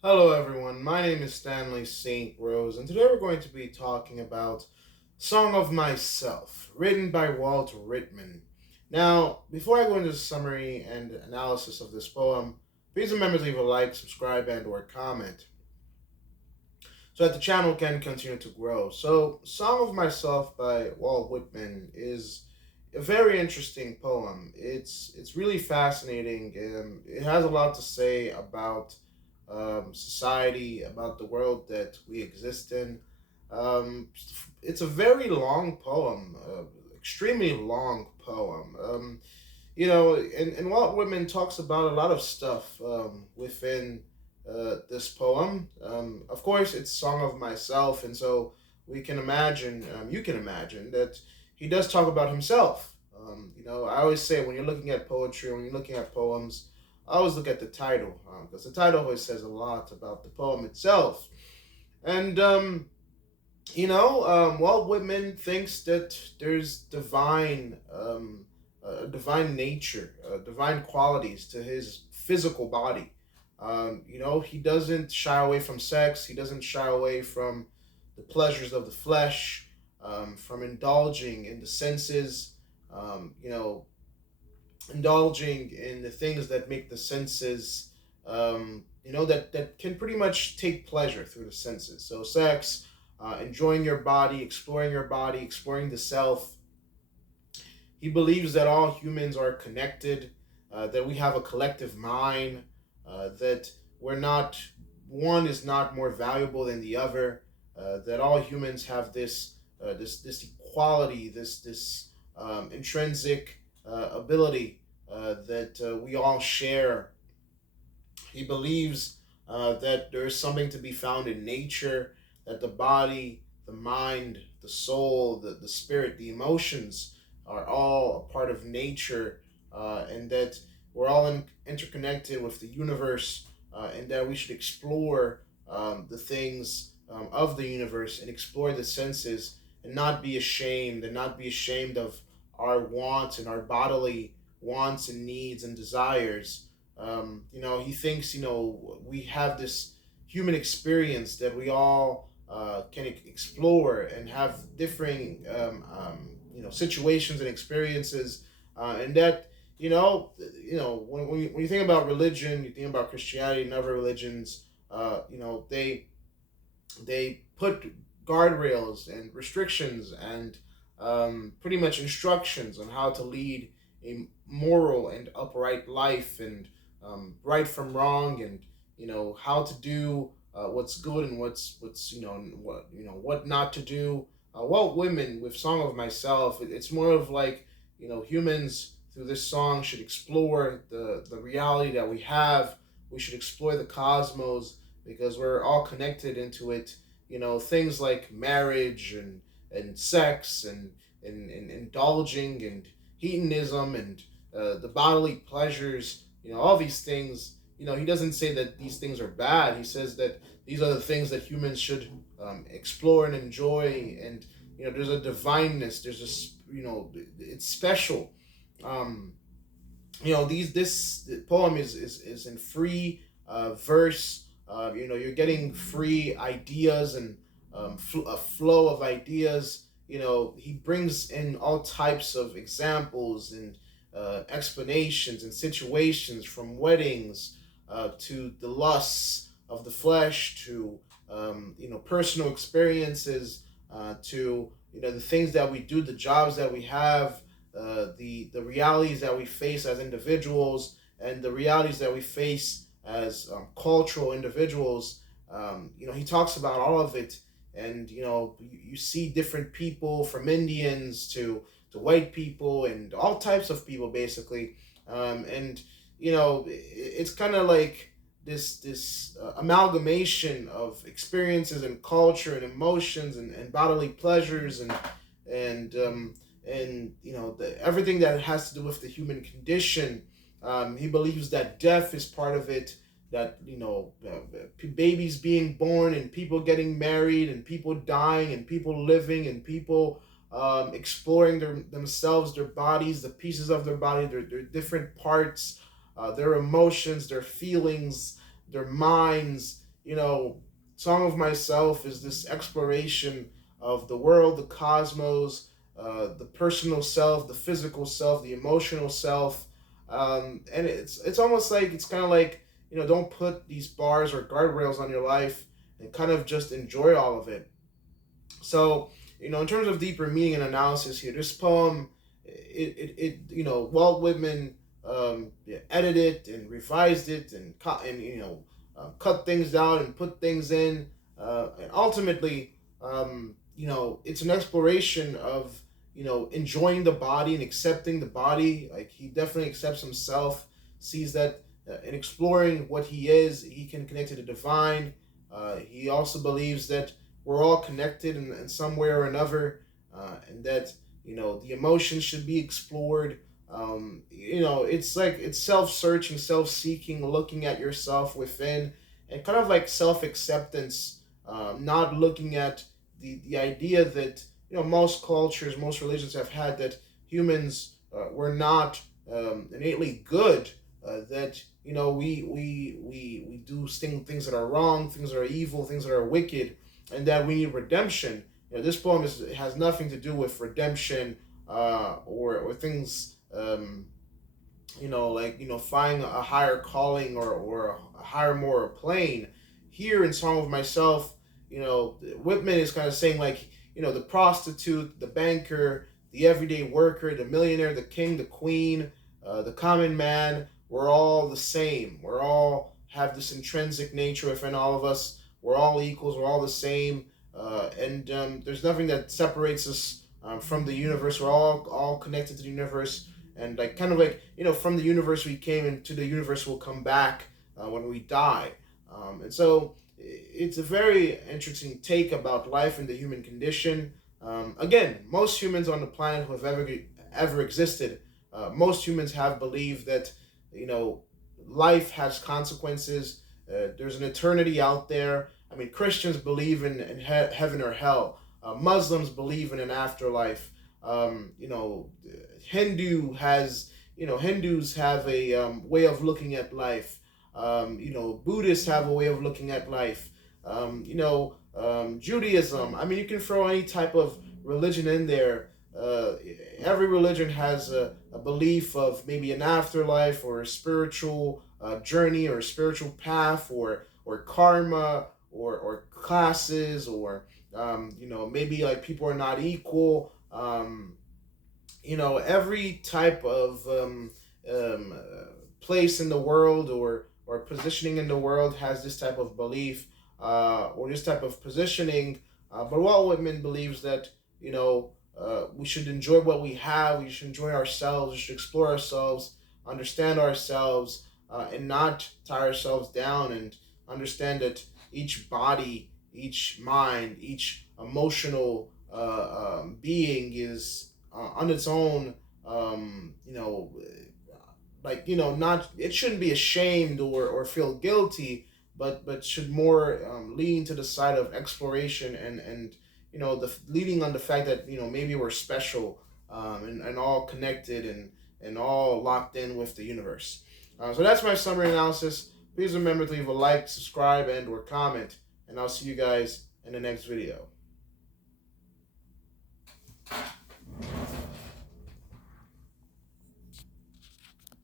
Hello, everyone. My name is Stanley St. Rose, and today we're going to be talking about Song of Myself, written by Walt Whitman. Now, before I go into the summary and analysis of this poem, please remember to leave a like, subscribe, and/or comment so that the channel can continue to grow. So, Song of Myself by Walt Whitman is a very interesting poem. It's really fascinating. It has a lot to say about society, about the world that we exist in. Um, it's a very long poem, extremely long poem. And Walt Whitman talks about a lot of stuff within this poem. Of course, it's Song of Myself, and so we can imagine, you can imagine, that he does talk about himself. I always say when you're looking at poetry, when you're looking at poems, I always look at the title, because the title always says a lot about the poem itself. And Walt Whitman thinks that there's divine nature, divine qualities to his physical body. He doesn't shy away from sex. He doesn't shy away from the pleasures of the flesh, from indulging in the senses. Indulging in the things that make the senses, that can pretty much take pleasure through the senses. So, sex, enjoying your body, exploring the self. He believes that all humans are connected, that we have a collective mind, that we're not, one is not more valuable than the other, that all humans have this equality, this intrinsic ability that we all share. He believes that there is something to be found in nature, that the body, the mind, the soul, the spirit, the emotions are all a part of nature, and that we're all interconnected with the universe, and that we should explore the things of the universe and explore the senses and not be ashamed of our wants and our bodily wants and needs and desires. He thinks, we have this human experience that we all can explore and have differing, situations and experiences, and that, when you think about religion, you think about Christianity and other religions, they put guardrails and restrictions and pretty much instructions on how to lead a moral and upright life, and right from wrong, and how to do what's good and what's what not to do. Walt Whitman with Song of Myself, it's more of like, humans through this song should explore the reality that we have. We should explore the cosmos because we're all connected into it. Things like marriage and sex and indulging and hedonism and the bodily pleasures, all these things. He doesn't say that these things are bad. He says that these are the things that humans should explore and enjoy. And there's a divineness. There's it's special. Um, these this poem is in free verse. You're getting free ideas and a flow of ideas. He brings in all types of examples and explanations and situations, from weddings to the lusts of the flesh, to personal experiences, to the things that we do, the jobs that we have, the realities that we face as individuals, and the realities that we face as cultural individuals. He talks about all of it, and you see different people, from Indians to white people and all types of people, basically. And it's kind of like this amalgamation of experiences and culture and emotions and bodily pleasures and everything that has to do with the human condition. He believes that death is part of it, that babies being born and people getting married and people dying and people living and people exploring themselves, their bodies, the pieces of their body, their different parts, their emotions, their feelings, their minds. you know, Song of Myself is this exploration of the world, the cosmos, the personal self, the physical self, the emotional self, and it's almost like it's kind of like, don't put these bars or guardrails on your life and kind of just enjoy all of it. So, in terms of deeper meaning and analysis here, this poem, Walt Whitman edited and revised it and cut things down and put things in, and ultimately, it's an exploration of enjoying the body and accepting the body. Like, he definitely accepts himself, sees that in exploring what he is, he can connect to the divine. He also believes that we're all connected in some way or another, and that the emotions should be explored. It's like it's self-searching, self-seeking, looking at yourself within, and kind of like self-acceptance. Not looking at the idea that most cultures, most religions have had, that humans were not innately good. That we do things that are wrong, things that are evil, things that are wicked, and that we need redemption. This poem has nothing to do with redemption, or things, like finding a higher calling, or a higher moral plane. Here in Song of Myself, Whitman is kind of saying, like, the prostitute, the banker, the everyday worker, the millionaire, the king, the queen, the common man, we're all the same. We're all have this intrinsic nature within all of us. We're all equals. We're all the same, and there's nothing that separates us from the universe. We're all connected to the universe, and like kind of like from the universe we came, and to the universe we'll come back when we die. And so it's a very interesting take about life and the human condition. Again, most humans on the planet who have ever existed, most humans have believed that you know life has consequences. There's an eternity out there. I mean, Christians believe in heaven or hell. Muslims believe in an afterlife. Hindu has Hindus have a way of looking at life. Buddhists have a way of looking at life. Judaism. I mean, you can throw any type of religion in there. Every religion has a belief of maybe an afterlife, or a spiritual journey, or a spiritual path, or karma, or classes, or maybe like people are not equal. Every type of place in the world, or positioning in the world, has this type of belief, or this type of positioning. But Walt Whitman believes that we should enjoy what we have. We should enjoy ourselves. We should explore ourselves, understand ourselves, and not tie ourselves down. And understand that each body, each mind, each emotional being is on its own. Not, it shouldn't be ashamed, or feel guilty, but should more lean to the side of exploration, and the leading on the fact that maybe we're special, and all connected, and all locked in with the universe. So that's my summary analysis. Please remember to leave a like, subscribe, and or comment, and I'll see you guys in the next video.